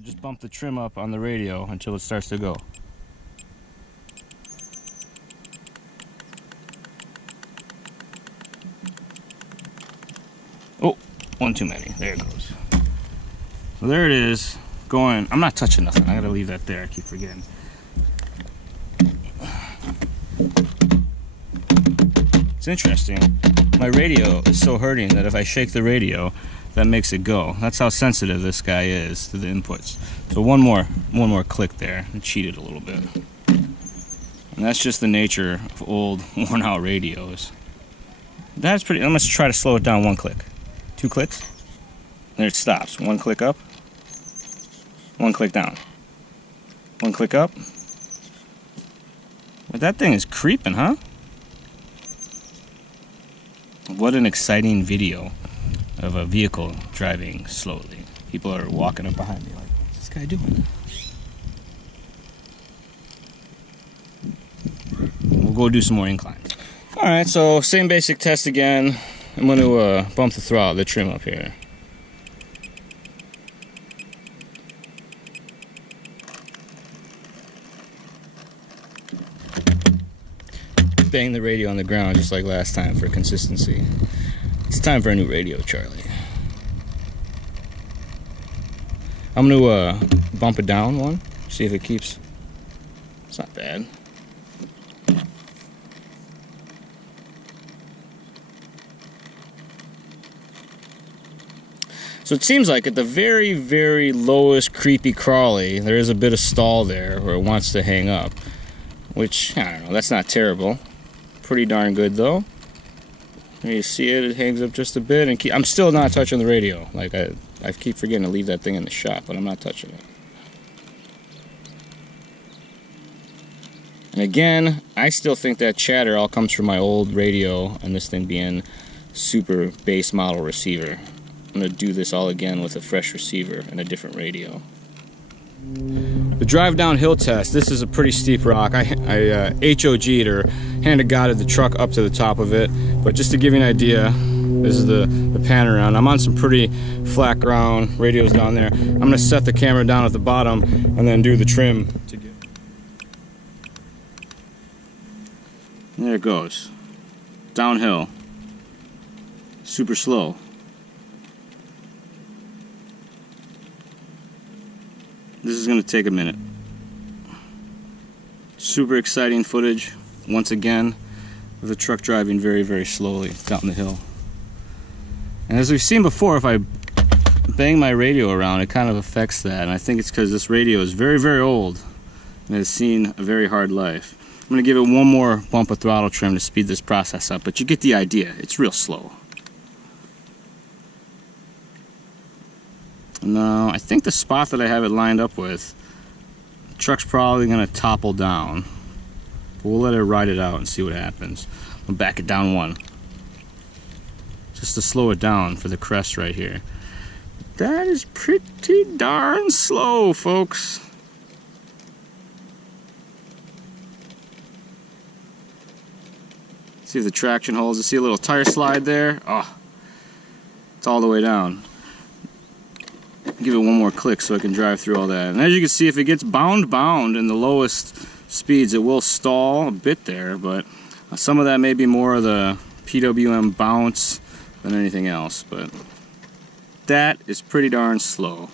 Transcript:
Just bump the trim up on the radio until it starts to go. Oh, one too many. There it goes. So there it is, going. I'm not touching nothing. I gotta leave that there. I keep forgetting. It's interesting. My radio is so hurting that if I shake the radio, that makes it go. That's how sensitive this guy is to the inputs. So one more click there. I cheated a little bit. And that's just the nature of old, worn-out radios. That's pretty. I'm gonna try to slow it down. One click, 2 clicks. There it stops. 1 click up. 1 click down. 1 click up. But that thing is creeping, huh? What an exciting video of a vehicle driving slowly. People are walking up behind me like, what's this guy doing? We'll go do some more inclines. Alright, so same basic test again. I'm going to bump the throttle, the trim up here. Bang the radio on the ground just like last time for consistency. It's time for a new radio, Charlie. I'm gonna bump it down one, see if it keeps. It's not bad. So it seems like at the very, very lowest creepy crawly, there is a bit of stall there where it wants to hang up. Which, I don't know, that's not terrible. Pretty darn good though. You see it, it hangs up just a bit, and I'm still not touching the radio. Like I keep forgetting to leave that thing in the shop, but I'm not touching it. And again, I still think that chatter all comes from my old radio and this thing being super base model receiver. I'm gonna do this all again with a fresh receiver and a different radio. The drive downhill test, this is a pretty steep rock. I HOG'd or hand-to-godded the truck up to the top of it, but just to give you an idea, this is the pan around. I'm on some pretty flat ground, radio's down there. I'm gonna set the camera down at the bottom and then do the trim. There it goes. Downhill. Super slow. This is going to take a minute. Super exciting footage, once again, of the truck driving very, very slowly down the hill. And as we've seen before, if I bang my radio around, it kind of affects that. And I think it's because this radio is very, very old and has seen a very hard life. I'm going to give it one more bump of throttle trim to speed this process up, but you get the idea. It's real slow. Now, I think the spot that I have it lined up with, the truck's probably going to topple down. But we'll let it ride it out and see what happens. I'll back it down one. Just to slow it down for the crest right here. That is pretty darn slow, folks. See if the traction holds. You see a little tire slide there? Oh, it's all the way down. Give it one more click so I can drive through all that. And as you can see, if it gets bound in the lowest speeds, it will stall a bit there, but some of that may be more of the PWM bounce than anything else, but that is pretty darn slow.